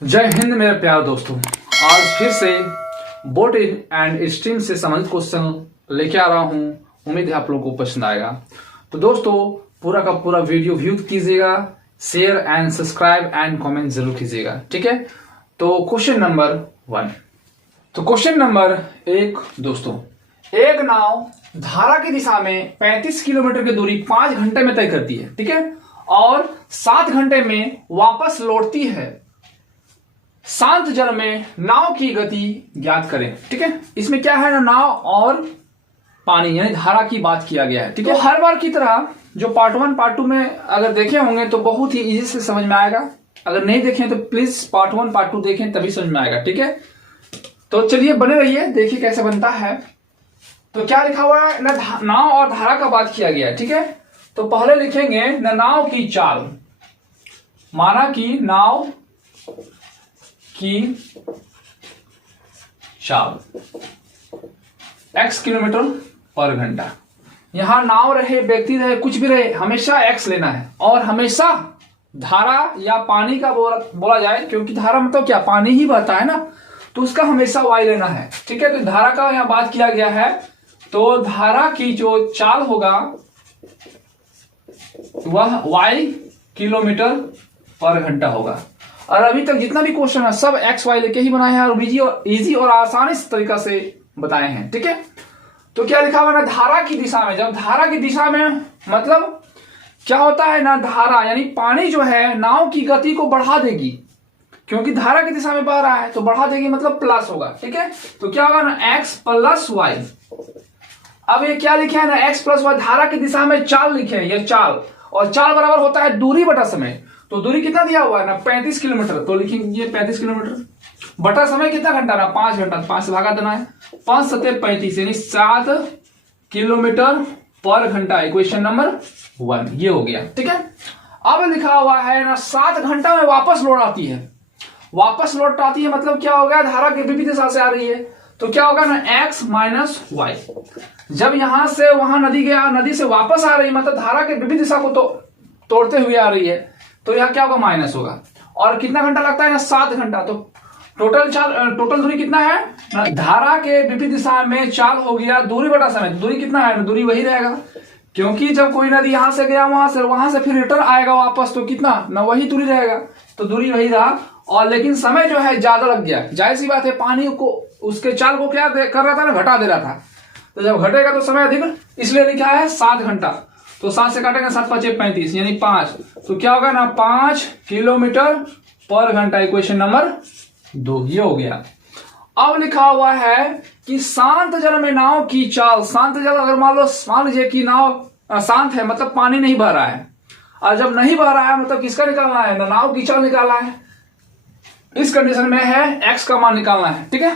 जय हिंद मेरे प्यारे दोस्तों। आज फिर से बोट एंड स्ट्रीम से संबंधित क्वेश्चन लेके आ रहा हूं। उम्मीद है आप लोगों को पसंद आएगा। तो दोस्तों पूरा का पूरा वीडियो व्यू कीजिएगा, share and subscribe and comment जरूर कीजिएगा, ठीक है। तो क्वेश्चन नंबर 1। तो क्वेश्चन नंबर 1 दोस्तों, एक नाव धारा की दिशा में 35 किलोमीटर की दूरी 5 घंटे में तय करती है, ठीक है, और 7 घंटे में वापस लौटती है। शांत जल में नाव की गति ज्ञात करें, ठीक है। इसमें क्या है ना, नाव और पानी यानी धारा की बात किया गया है, ठीक है। तो हर बार की तरह जो पार्ट 1 पार्ट 2 में अगर देखे होंगे तो बहुत ही इजी से समझ में आएगा। अगर नहीं देखें तो प्लीज पार्ट 1 पार्ट 2 देखें, तभी समझ में आएगा, ठीक है। तो चलिए बने रहिए, देखिए कैसे बनता है। तो क्या लिखा हुआ है ना, नाव और धारा का बात किया गया है, ठीक है। तो पहले लिखेंगे ना नाव की चाल। माना कि नाव की चाल x किलोमीटर पर घंटा। यहां नाव रहे, व्यक्ति रहे, कुछ भी रहे, हमेशा x लेना है। और हमेशा धारा या पानी का बोला जाए, क्योंकि धारा मतलब क्या, पानी ही बहता है ना, तो उसका हमेशा y लेना है, ठीक है। तो धारा का यहां बात किया गया है, तो धारा की जो चाल होगा वह y किलोमीटर पर घंटा होगा। और अभी तक जितना भी क्वेश्चन है सब एक्स वाई लेके ही बनाए हैं और इजी और आसानी से तरीका से बताए हैं, ठीक है। तो क्या लिखा हुआ ना, धारा की दिशा में। जब धारा की दिशा में मतलब क्या होता है ना, धारा यानी पानी जो है नाव की गति को बढ़ा देगी, क्योंकि धारा की दिशा में बह रहा है तो बढ़ा देगी, मतलब प्लस होगा, ठीक है। तो क्या होगा ना, एक्स प्लस वाई। अब ये क्या लिखे है ना, एक्स प्लस वाई। धारा की दिशा में चाल लिखे हैं, ये चाल, और चाल बराबर होता है दूरी बटा समय। तो दूरी कितना दिया हुआ है ना, 35 किलोमीटर, तो लिखेंगे 35 किलोमीटर बटा समय कितना घंटा ना, 5 घंटा। 5 से भागा देना है, 5 सत्ते 35 यानी 7 किलोमीटर पर घंटा। इक्वेशन नंबर 1 ये हो गया, ठीक है। अब लिखा हुआ है ना 7 घंटा में वापस लौट आती है। वापस लौट आती है मतलब क्या हो गया, धारा की विपरीत दिशा से आ रही है, तो क्या होगा ना, x माइनस वाई। जब यहां से वहां नदी गया, नदी से वापस आ रही, मतलब धारा के विपरीत दिशा को तोड़ते हुए आ रही है, तो यहां क्या होगा, माइनस होगा। और कितना घंटा लगता है ना, 7 घंटा। तो टोटल दूरी कितना है, धारा के विपरीत दिशा में चाल हो गया दूरी बटा समय। दूरी कितना है, दूरी वही रहेगा, क्योंकि जब कोई नदी यहां से गया वहां से फिर रिटर्न आएगा वापस, तो कितना ना, वही दूरी रहेगा, तो दूरी वही रहा। और लेकिन समय जो है ज्यादा लग गया, जाहिर सी बात है, पानी को उसके चाल को क्या कर रहा था ना, घटा दे रहा था। तो जब घटेगा तो समय अधिक, इसलिए लिखा है 7 घंटा। तो 7 से काटेंगे, 7 5 35 यानी 5, तो क्या होगा ना, 5 किलोमीटर पर घंटा। इक्वेशन नंबर 2 ये हो गया। अब लिखा हुआ है कि शांत जल में नाव की चाल। शांत जल अगर मान लीजिए कि नाव शांत है, मतलब पानी नहीं बह रहा है, और जब नहीं बह रहा है मतलब किसका निकालना है ना, नाव की चाल निकालना है। इस कंडीशन में है एक्स का मान निकालना है, ठीक है।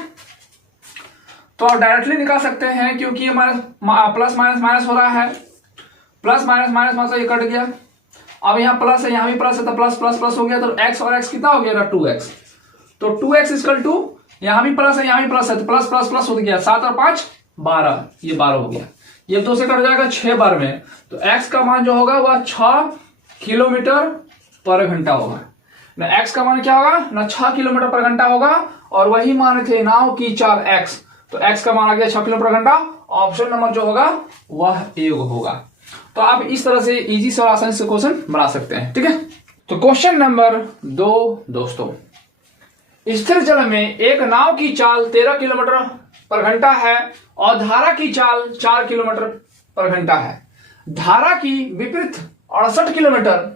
तो आप डायरेक्टली निकाल सकते हैं, क्योंकि ये प्लस माइनस माइनस हो रहा है, प्लस माइनस माइनस माइनस ये कट गया। अब यहाँ प्लस है, यहाँ भी प्लस है, तो प्लस प्लस प्लस हो गया, तो x और x कितना हो गया ना, 2x। तो 2x इक्वल टू, यहाँ भी प्लस है, यहाँ भी प्लस है, तो प्लस प्लस प्लस हो गया, 7 और 5 12, ये 12 हो गया। ये 2 से कट जाएगा 6 बार में, तो x का मान जो होगा वह 6 किलोमीटर पर घंटा होगा ना। x का मान क्या होगा ना, 6 किलोमीटर पर घंटा होगा, और वही मान थे नाव की चाल x, तो x का मान आ गया 6 किलोमीटर पर घंटा। ऑप्शन नंबर जो होगा वह ए होगा। तो आप इस तरह से इजी से और आसानी से क्वेश्चन बना सकते हैं, ठीक है। तो क्वेश्चन नंबर 2 दोस्तों, स्थिर जल में एक नाव की चाल 13 किलोमीटर पर घंटा है और धारा की चाल 4 किलोमीटर पर घंटा है। धारा की विपरीत 68 किलोमीटर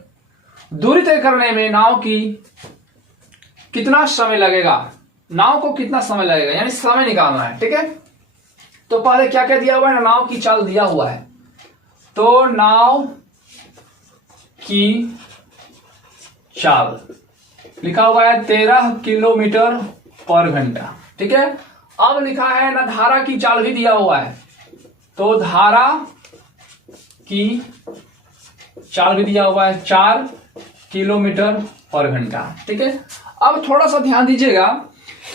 दूरी तय करने में नाव की कितना समय लगेगा, नाव को कितना समय लगेगा, यानी समय निकालना है, ठीक है। तो पहले क्या क्या दिया हुआ है ना, नाव की चाल दिया हुआ है, तो नाव की चाल लिखा हुआ है 13 किलोमीटर पर घंटा, ठीक है। अब लिखा है ना, धारा की चाल भी दिया हुआ है, तो धारा की चाल भी दिया हुआ है 4 किलोमीटर पर घंटा, ठीक है। अब थोड़ा सा ध्यान दीजिएगा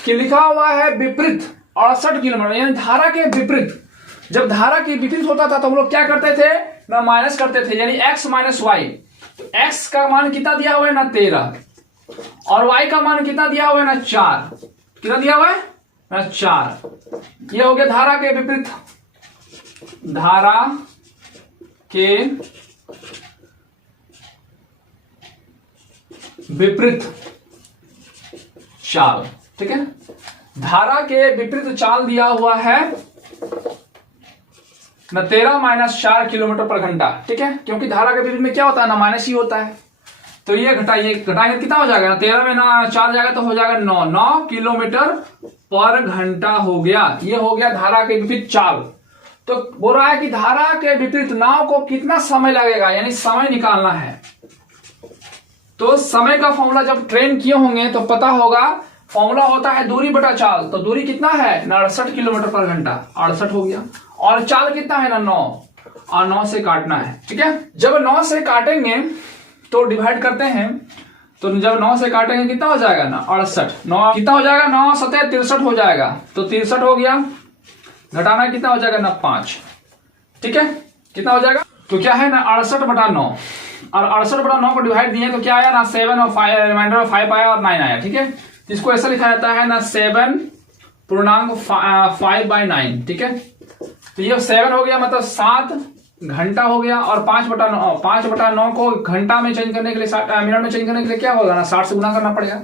कि लिखा हुआ है विपरीत 68 किलोमीटर, यानी धारा के विपरीत। जब धारा के विपरीत होता था तो हम लोग क्या करते थे ना, माइनस करते थे, यानी x माइनस वाई। तो x का मान कितना दिया हुआ है ना, 13, और y का मान कितना दिया हुआ है ना 4, कितना दिया हुआ है ना 4। ये हो गया धारा के विपरीत, धारा के विपरीत चाल, ठीक है। धारा के विपरीत चाल दिया हुआ है ना 13 - 4 किलोमीटर पर घंटा, ठीक है, क्योंकि धारा के विपरीत में क्या होता है ना माइनस ही होता है। तो ये घटाइए, घटाएंगे कितना हो जाएगा ना 13 में ना 4 जाएगा तो हो जाएगा 9 किलोमीटर पर घंटा हो गया। ये हो गया धारा के विपरीत चाल। तो बोल रहा है कि धारा के विपरीत नाव को कितना समय लगेगा, यानी समय निकालना है। तो समय का फॉर्मूला जब ट्रेन किए होंगे तो पता होगा, फॉर्मूला होता है दूरी बटा चाल। तो दूरी कितना है ना 68 किलोमीटर पर घंटा, 68 हो गया। और चाल कितना है ना 9, और 9 से काटना है, ठीक है। जब 9 से काटेंगे तो डिवाइड करते हैं, तो जब 9 से काटेंगे कितना हो जाएगा ना 68, 9 कितना हो जाएगा 9 7 63 हो जाएगा। तो 63 हो गया, घटाना कितना हो जाएगा ना 5, ठीक है, कितना हो जाएगा। तो क्या है ना 68 बटा 9, और 68 बटा 9 को डिवाइड दिए तो क्या आया ना 7 और 5, रिमाइंडर में 5 आया और 9 आया, ठीक है। इसको ऐसा लिखा जाता है ना 7.5/9, ठीक है। तो ये 7 हो गया, मतलब 7 घंटा हो गया। और 5/9 को घंटा में चेंज करने के लिए, मिनट में चेंज करने के लिए क्या होगा ना 60 से गुना करना पड़ेगा।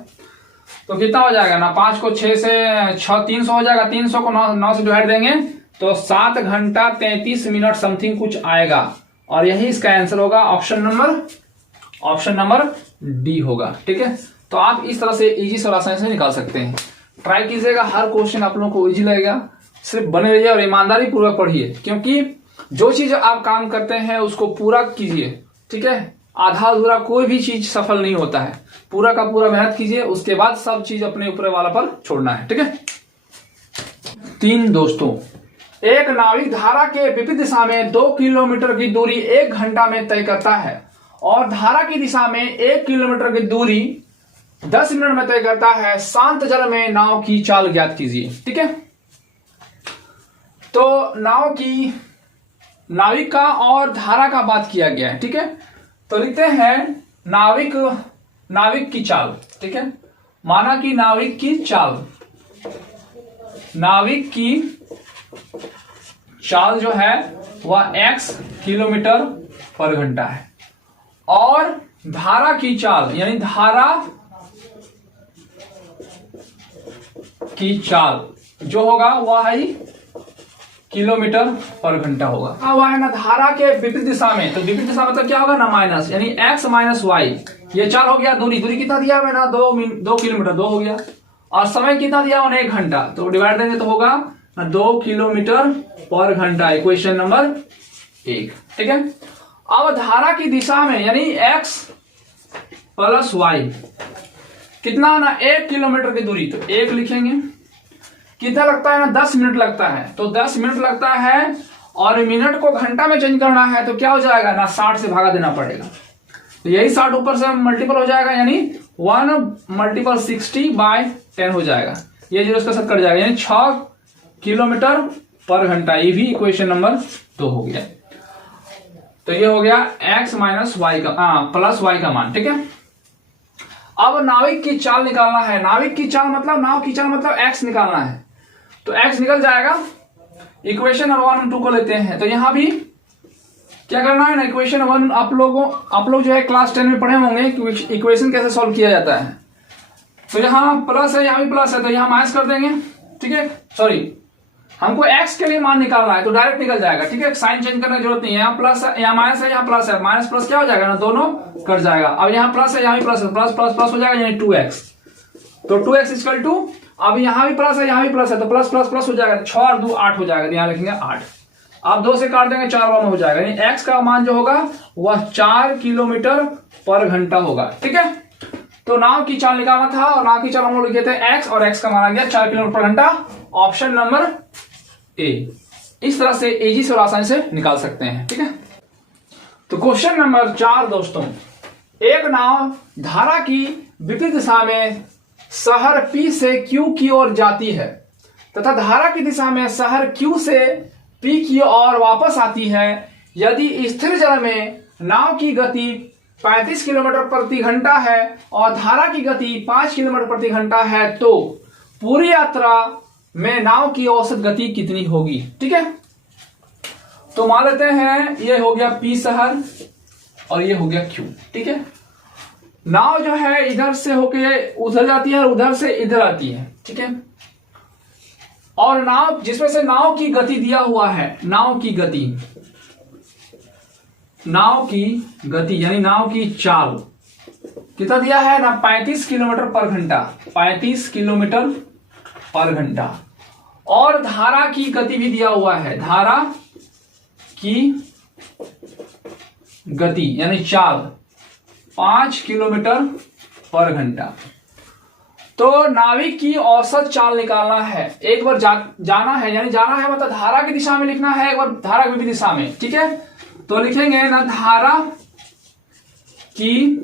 तो कितना हो जाएगा ना 5 को 6 से 6 300 हो जाएगा, 300 को 9 से डिवाइड देंगे तो 7 घंटा 33 मिनट समथिंग कुछ आएगा। और यही इसका आंसर होगा, ऑप्शन नंबर डी होगा, ठीक है। तो आप इस तरह से इजी से आसानी से निकाल सकते हैं। ट्राई कीजिएगा, हर क्वेश्चन आप लोगों को इजी लगेगा। सिर्फ बने रहिए और ईमानदारी पूर्वक पढ़िए, क्योंकि जो चीज आप काम करते हैं उसको पूरा कीजिए, ठीक है। आधा अधूरा कोई भी चीज सफल नहीं होता है, पूरा का पूरा मेहनत कीजिए, उसके बाद सब चीज अपने ऊपर वाला पर छोड़ना है, ठीक है। 3 दोस्तों, एक नाविक धारा के विपरीत दिशा में 2 किलोमीटर की दूरी 1 घंटा में तय करता है, और धारा की दिशा में 1 किलोमीटर की दूरी 10 मिनट में तय करता है। शांत जल में नाव की चाल ज्ञात कीजिए, ठीक है। तो नाविक का और धारा का बात किया गया है, ठीक है। तो लिखते हैं नाविक की चाल, ठीक है। माना कि नाविक की चाल जो है वह x किलोमीटर पर घंटा है, और धारा की चाल यानी धारा की चाल जो होगा वह है किलोमीटर पर घंटा होगा। वह है ना धारा के विपरीत दिशा में, तो विपरीत दिशा मतलब क्या होगा ना माइनस, यानी x - y। ये 4 हो गया, दूरी कितना दिया है ना 2 किलोमीटर, 2 हो गया। और समय कितना दिया है 1 घंटा, तो डिवाइड देंगे तो होगा 2 किलोमीटर पर घंटा, इक्वेशन नंबर 1, ठीक है। अब धारा की दिशा में यानी x + y कितना ना 1 किलोमीटर की दूरी, तो 1 लिखेंगे। कितना लगता है ना 10 मिनट लगता है, तो 10 मिनट लगता है, और मिनट को घंटा में चेंज करना है तो क्या हो जाएगा ना 60 से भागा देना पड़ेगा। तो यही 60 ऊपर से मल्टीपल हो जाएगा, यानी 1 × 60/10 हो जाएगा। ये 0 इसका साथ कट जाएगा, यानी 6 किलोमीटर पर घंटा। ये भी इक्वेशन नंबर 2 हो गया। तो ये हो गया x - y का प्लस y का मान, ठीक है। अब नाविक की चाल निकालना है। नाविक की चाल मतलब नाव की चाल मतलब x निकालना है। तो x निकल जाएगा, इक्वेशन 1 और 2 को लेते हैं। तो यहां भी क्या करना है ना, इक्वेशन 1 आप लोग जो है क्लास 10 में पढ़े होंगे इक्वेशन कैसे सॉल्व किया जाता है। तो यहाँ प्लस है, यहाँ भी प्लस है, तो यहाँ माइनस कर देंगे, ठीक है। सॉरी, हमको x के लिए मान निकालना है तो डायरेक्ट निकल जाएगा, ठीक है। साइन चेंज करने की जरूरत नहीं है। यहाँ प्लस है, यहाँ माइनस है, यहाँ प्लस है, माइनस प्लस क्या हो जाएगा ना दोनों कट जाएगा। अब यहाँ प्लस है, यहाँ भी प्लस है, प्लस प्लस प्लस हो जाएगा, यानी 2x। तो 2x इक्वल टू, अब यहाँ भी प्लस है, यहाँ भी प्लस है, तो प्लस प्लस प्लस हो जाएगा, 6 और 2 8 हो जाएगा, तो यहाँ लिखेंगे 8। अब 2 से काट देंगे, 4 में हो जाएगा, यानी x का मान जो होगा वह 4 किलोमीटर पर घंटा होगा, ठीक है। तो नाव की चाल निकालना था, और नाव की चाल हम लोग लिखे थे x, और x का मान आ गया 4 किलोमीटर पर घंटा, ऑप्शन नंबर ए। इस तरह से इजी से और आसानी से निकाल सकते हैं, ठीक है। तो क्वेश्चन नंबर 4 दोस्तों, एक नाव धारा की विपरीत दिशा में शहर P से Q की ओर जाती है तथा धारा की दिशा में शहर Q से P की ओर वापस आती है। यदि स्थिर जल में नाव की गति 35 किलोमीटर प्रति घंटा है और धारा की गति 5 किलोमीटर प्रति घंटा है, तो पूरी यात्रा में नाव की औसत गति कितनी होगी? ठीक है, तो मान लेते हैं ये हो गया P शहर और ये हो गया Q। ठीक है, नाव जो है इधर से होके उधर जाती है और उधर से इधर आती है। ठीक है, और नाव जिसमें से नाव की गति दिया हुआ है, नाव की गति यानी नाव की चाल कितना दिया है ना, 35 किलोमीटर पर घंटा, 35 किलोमीटर पर घंटा। और धारा की गति भी दिया हुआ है, धारा की गति यानी चाल 5 किलोमीटर पर घंटा। तो नाविक की औसत चाल निकालना है, एक बार जाना है, यानी जाना है मतलब धारा की दिशा में लिखना है, एक बार धारा की विपरीत दिशा में। ठीक है, तो लिखेंगे ना धारा की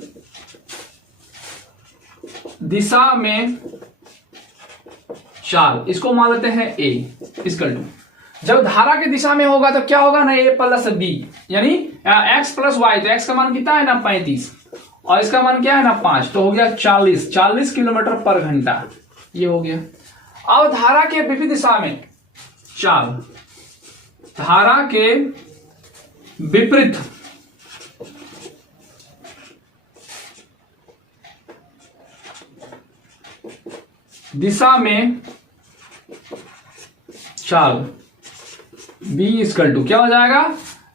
दिशा में चाल, इसको मान लेते हैं A इक्वल टू, जब धारा की दिशा में होगा तो क्या होगा ना A प्लस B यानी x प्लस वाई, तो x का मान कितना है ना 35 और इसका मान क्या है ना 5, तो हो गया 40 किलोमीटर पर घंटा, ये हो गया। अब धारा के विपरीत दिशा में चाल, धारा के विपरीत दिशा में चाल B इक्वल टू क्या हो जाएगा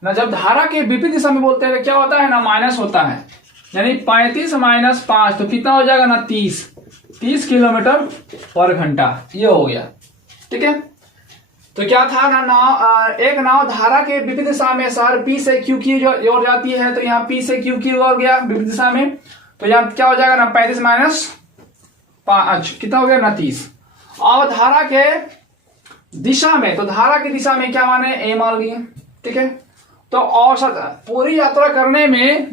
ना, जब धारा के विपरीत दिशा में बोलते हैं क्या होता है ना माइनस होता है, यानी 35 माइनस 5 तो कितना हो जाएगा ना 30 किलोमीटर पर घंटा, ये हो गया। ठीक है, तो क्या था ना एक नाव धारा के विपरीत दिशा में शहर P से Q की ओर जाती है, तो यहाँ P से Q की ओर गया विपरीत दिशा में, तो यहाँ क्या हो जाएगा ना 35 माइनस 5 कितना हो गया ना 30। और धारा के दिशा में, तो धारा की दिशा में क्या माने A मान लिए। ठीक है, तो औसत पूरी यात्रा करने में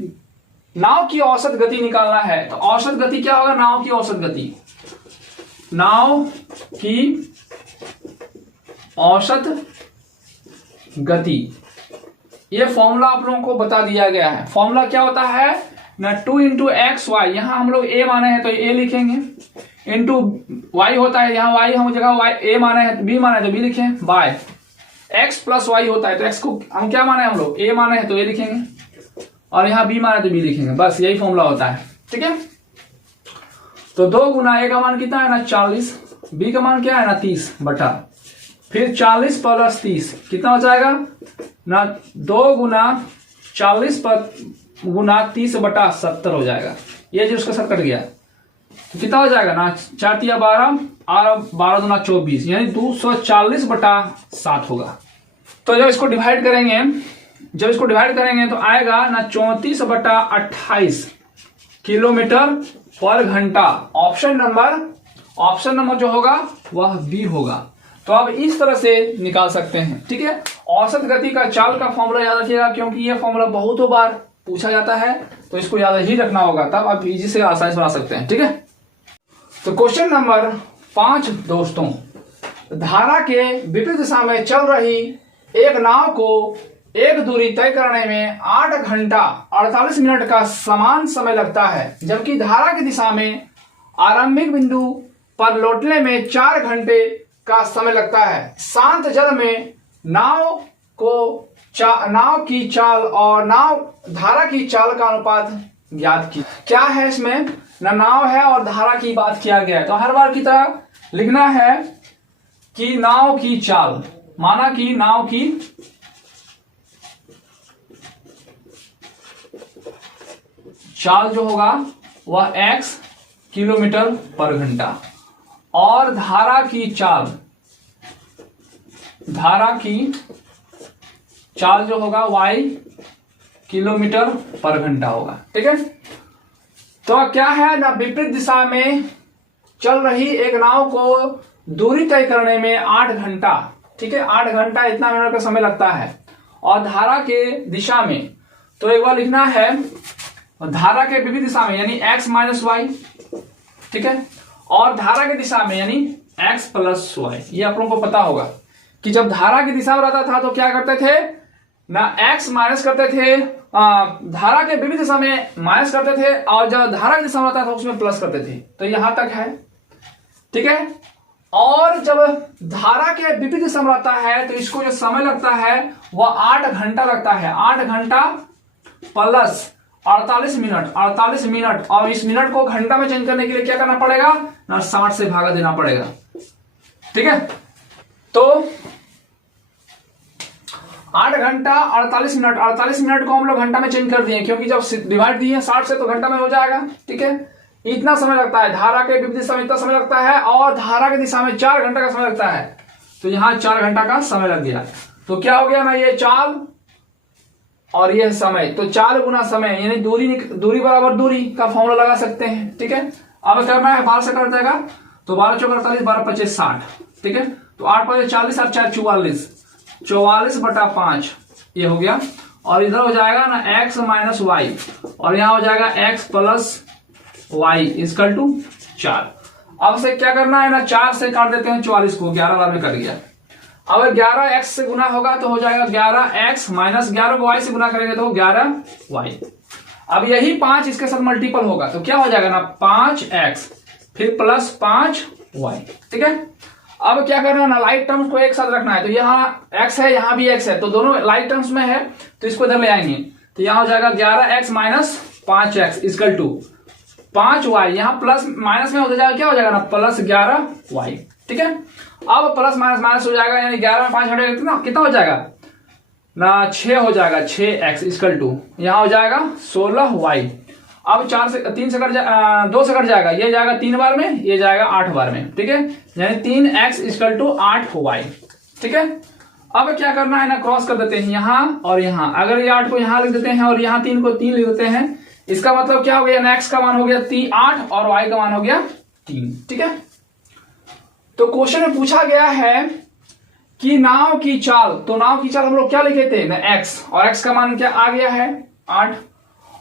नाव की औसत गति निकालना है, तो औसत गति क्या होगा, नाव की औसत गति, नाव की औसत गति, ये फॉर्मूला आप लोगों को बता दिया गया है। फॉर्मूला क्या होता है ना 2 इंटू एक्स वाई, यहां हम लोग A माने हैं तो A लिखेंगे, इंटू y होता है, यहाँ y हम जगह y A माने हैं, B माने हैं तो B लिखें, बाय x प्लस वाई होता है, तो x को हम क्या माने हम लोग A माने हैं तो A लिखेंगे, और यहाँ B माने तो B लिखेंगे, बस यही फॉर्मूला होता है। ठीक है, तो 2 गुना A का मान कितना है ना 40, B का मान क्या है ना 30 बटा, फिर 40 प्लस 30 कितना हो जाएगा ना 2 गुना 40 गुना 30 बटा 70 हो जाएगा, ये जो उसका सर कट गया तो कितना हो जाएगा ना 4 या 12 और 12 दूना 24 यानी 240 बटा 7 होगा। तो जब इसको डिवाइड करेंगे तो आएगा ना 34 बटा 28 किलोमीटर पर घंटा। ऑप्शन नंबर जो होगा वह बी होगा। तो आप इस तरह से निकाल सकते हैं। ठीक है, औसत गति का चाल का फॉर्मूला याद रखिएगा, क्योंकि यह फॉर्मूला बहुतों बार पूछा जाता है, तो इसको याद ही रखना होगा, तब आप इजी से आसानी से बना सकते हैं। ठीक है, तो क्वेश्चन नंबर 5 दोस्तों, धारा के विपरीत दिशा में चल रही एक नाव को एक दूरी तय करने में 8 घंटा 48 मिनट का समान समय लगता है, जबकि धारा की दिशा में आरंभिक बिंदु पर लौटने में 4 घंटे का समय लगता है। शांत जल में नाव की चाल और धारा की चाल का अनुपात ज्ञात की। क्या है इसमें ना, नाव है और धारा की बात किया गया है, तो हर बार की तरह लिखना है कि नाव की चाल, माना कि नाव की चाल जो होगा वह x किलोमीटर पर घंटा, और धारा की चाल जो होगा y किलोमीटर पर घंटा होगा। ठीक है, तो क्या है ना, विपरीत दिशा में चल रही एक नाव को दूरी तय करने में 8 घंटा, ठीक है 8 घंटा इतना मिनट का समय लगता है, और धारा के दिशा में तो एक बार लिखना है धारा के विपरीत दिशा में यानी x माइनस वाई, ठीक है, और धारा की दिशा में यानी x प्लस वाई। ये आप लोगों को पता होगा कि जब धारा की दिशा में रहता था तो क्या करते थे ना, x माइनस करते थे धारा के विपरीत दिशा में माइनस करते थे और जब धारा की दिशा में रहता था उसमें प्लस करते थे। तो यहां तक है, ठीक है। और जब धारा के विपरीत दिशा में रहता है तो इसको जो समय लगता है वह 8 घंटा लगता है। 8 घंटा प्लस 48 मिनट, 48 मिनट, और इस मिनट को घंटा में चेंज करने के लिए क्या करना पड़ेगा ना, 60 से भागा देना पड़ेगा, ठीक है। तो 8 घंटा 48 मिनट, 48 मिनट को हम लोग घंटा में चेंज कर दिए क्योंकि जब डिवाइड दिए 60 से तो घंटा में हो जाएगा, ठीक है। इतना समय लगता है, धारा के विपरीत दिशा में इतना समय लगता है और धारा की दिशा में 4 घंटा का समय लगता है। तो यहां 4 घंटा का समय लग गया। तो क्या हो गया ना, ये चाल और ये समय, तो 4 गुना समय यानी दूरी बराबर दूरी का फॉर्मूला लगा सकते हैं, ठीक है। अब करना है 12 से कर जाएगा तो 12 चौक 48, 12 25 60, ठीक है। तो 8 5 40 और 4 44, 44/5 ये हो गया। और इधर हो जाएगा ना x माइनस वाई और यहां हो जाएगा x plus Y equal to 4। अब से क्या करना है ना, 4 से काट देते हैं 44 को, 11 बार में कर गया। अब 11x से गुना होगा तो हो जाएगा 11x माइनस 11 को y से गुना करेंगे तो 11y। अब यही 5 इसके साथ मल्टीपल होगा तो क्या हो जाएगा ना 5x फिर प्लस 5y, ठीक है। अब क्या करना है ना, लाइट टर्म्स को एक साथ रखना है। तो यहाँ x है, यहाँ भी x है, तो दोनों लाइट टर्म्स में है तो इसको इधर ले आएंगे। तो यहाँ हो जाएगा 11x minus 5x equal to 5y, यहाँ प्लस माइनस में हो जाएगा, क्या हो जाएगा ना प्लस 11y, ठीक है। अब प्लस माइनस माइनस हो जाएगा यानी 11 में 5 हटेगा कितना हो जाएगा ना 6 हो जाएगा, 6x इक्वल टू यहाँ हो जाएगा 16y। अब 4 से 3 से कट 2 से कट जाएगा, ये जाएगा 3 बार में, ये जाएगा 8 बार में, ठीक है। यानी 3x इक्वल टू 8y, ठीक है। अब क्या करना है ना, क्रॉस कर देते हैं यहाँ और यहाँ। अगर ये 8 को यहाँ लिख देते हैं और यहाँ 3 को 3 लिख देते हैं, इसका मतलब क्या हो गया ना, x का मान हो गया 8 और y का मान हो गया 3, ठीक है। तो क्वेश्चन में पूछा गया है कि नाव की चाल, तो नाव की चाल हम लोग क्या लिखे थे ना x, और x का मान क्या आ गया है 8।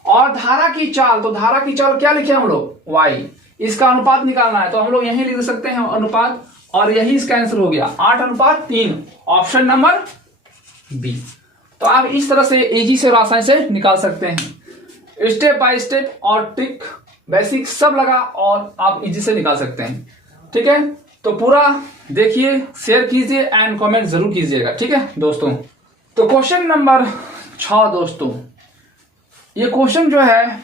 और धारा की चाल, तो धारा की चाल क्या लिखे हम लोग y, इसका अनुपात निकालना है तो हम लोग यही लिख सकते हैं अनुपात, और यही इसका आंसर हो गया 8:3, ऑप्शन नंबर बी। तो आप इस तरह से इजी से और आसानी से निकाल सकते हैं, स्टेप बाय स्टेप और ट्रिक बेसिक सब लगा और आप इजी से निकाल सकते हैं, ठीक है। तो पूरा देखिए, शेयर कीजिए एंड कमेंट जरूर कीजिएगा, ठीक है दोस्तों। तो क्वेश्चन नंबर 6 दोस्तों, ये क्वेश्चन जो है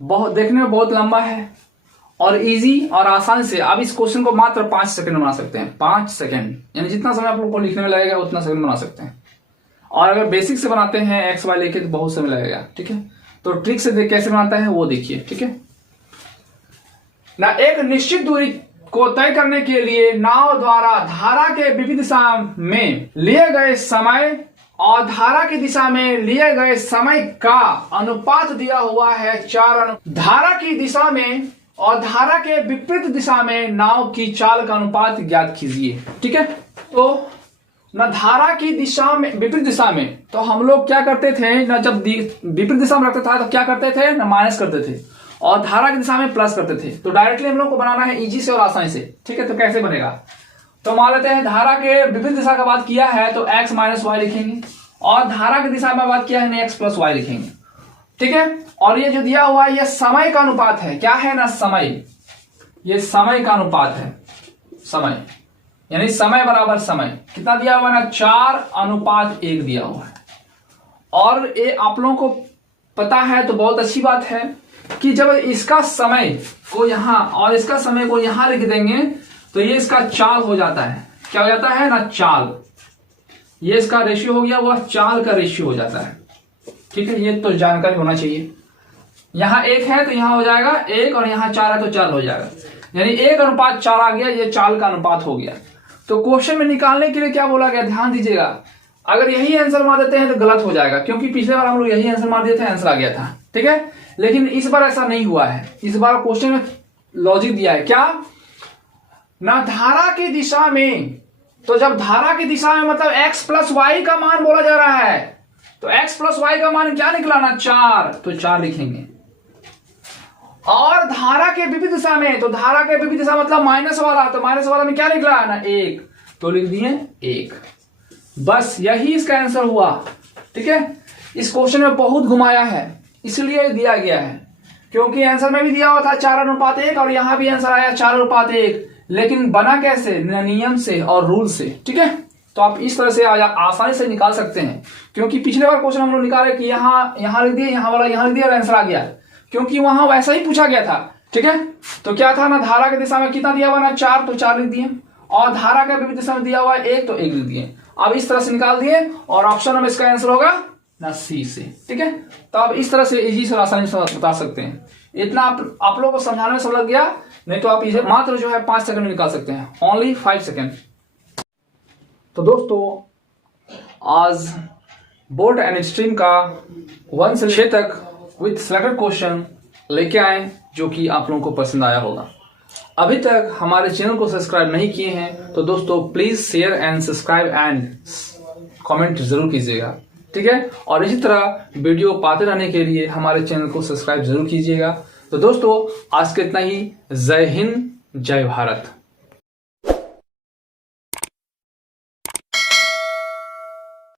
बहुत देखने में बहुत लंबा है और इजी और आसान से आप इस क्वेश्चन को मात्र 5 सेकंड बना सकते हैं। 5 सेकंड यानी जितना समय आप लोग को लिखने में लगेगा उतना सेकंड बना सकते हैं। और अगर बेसिक से बनाते हैं एक्स वाई लेके तो बहुत समय लगेगा, ठीक है। तो ट्रिक से कैसे बनाता है वो देखिए, ठीक है ना। एक निश्चित दूरी को तय करने के लिए नाव द्वारा धारा के विपरीत दिशा में लिए गए समय और धारा की दिशा में लिए गए समय का अनुपात दिया हुआ है 4। धारा की दिशा में और धारा के विपरीत दिशा में नाव की चाल का अनुपात ज्ञात कीजिए, ठीक है। तो न धारा की दिशा में विपरीत दिशा में तो हम लोग क्या करते थे ना, जब विपरीत दिशा में रखते था तो क्या करते थे ना माइनस करते थे, और धारा की दिशा में प्लस करते थे। तो डायरेक्टली हम लोग को बनाना है इजी से और आसानी से, ठीक है। तो कैसे बनेगा, तो मान लेते हैं धारा के विपरीत दिशा का बात किया है तो x माइनस वाई लिखेंगे, और धारा की दिशा में बात किया है ना x प्लस वाई लिखेंगे, ठीक है। और ये जो दिया हुआ है ये समय का अनुपात है, क्या है ना समय, ये समय का अनुपात है, समय यानी समय बराबर समय कितना दिया हुआ है ना 4:1 दिया हुआ है। और ये आप लोगों को पता है तो बहुत अच्छी बात है कि जब इसका समय को यहां और इसका समय को यहां लिख देंगे तो ये इसका चाल हो जाता है, क्या हो जाता है ना चाल, ये इसका रेशियो हो गया, वह चाल का रेशियो हो जाता है, ठीक है। ये तो जानकारी होना चाहिए। यहां 1 है तो यहां हो जाएगा 1 और यहां 4 है तो 4 हो जाएगा, यानी 1:4 आ गया, ये चाल का अनुपात हो गया। तो क्वेश्चन में निकालने के लिए क्या बोला गया, ध्यान दीजिएगा। अगर यही आंसर मार देते हैं तो गलत हो जाएगा, क्योंकि पिछले बार हम लोग यही आंसर मार दिए थे, आंसर आ गया था, ठीक है। लेकिन इस बार ऐसा नहीं हुआ है, इस बार क्वेश्चन में लॉजिक दिया है क्या ना, धारा की दिशा में, तो जब धारा की दिशा में मतलब x प्लस वाई का मान बोला जा रहा है तो x प्लस वाई का मान क्या निकला ना 4, तो 4 लिखेंगे। और धारा के विपरीत दिशा में, तो धारा के विपरीत दिशा मतलब माइनस वाला, तो माइनस वाला में क्या निकला है ना 1, तो लिख दिए 1। बस यही इसका आंसर हुआ, ठीक है। इस क्वेश्चन में बहुत घुमाया है, इसलिए दिया गया है, क्योंकि आंसर में भी दिया हुआ था 4:1 और यहां भी आंसर आया 4:1, लेकिन बना कैसे, नियम से और रूल से। ठीक है, तो आप इस तरह से आसानी से निकाल सकते हैं, क्योंकि पिछले बार क्वेश्चन हम लोग निकाले कि यहां लिख दिए, यहां वाला यहां लिख दिया और आंसर आ गया, क्योंकि वहां वैसा ही पूछा गया था। ठीक है, तो क्या था ना, धारा की दिशा में कितना दिया हुआ ना 4, तो 4 लिख दिए, और धारा के विपरीत दिशा में दिया हुआ 1, तो 1 लिख दिए। अब इस तरह से निकाल दिए और ऑप्शन में इसका आंसर होगा ना सी से। ठीक है, तो आप इस तरह से इजी से आसानी से बता सकते हैं। इतना आप लोगों को समझाने में सब लग गया, नहीं तो आप इसे मात्र जो है 5 सेकंड में निकाल सकते हैं, ओनली 5 सेकंड। तो दोस्तों, आज बोर्ड एंड स्ट्रीम का 1 से 6 तक विथ सिलेक्टेड क्वेश्चन लेके आए, जो कि आप लोगों को पसंद आया होगा। अभी तक हमारे चैनल को सब्सक्राइब नहीं किए हैं तो दोस्तों please share and subscribe and comment जरूर कीजिएगा। ठीक है, और इसी तरह वीडियो पाते रहने के लिए हमारे चैनल को सब्सक्राइब जरूर कीजिएगा। तो दोस्तों, आज के इतना ही। जय हिंद, जय भारत।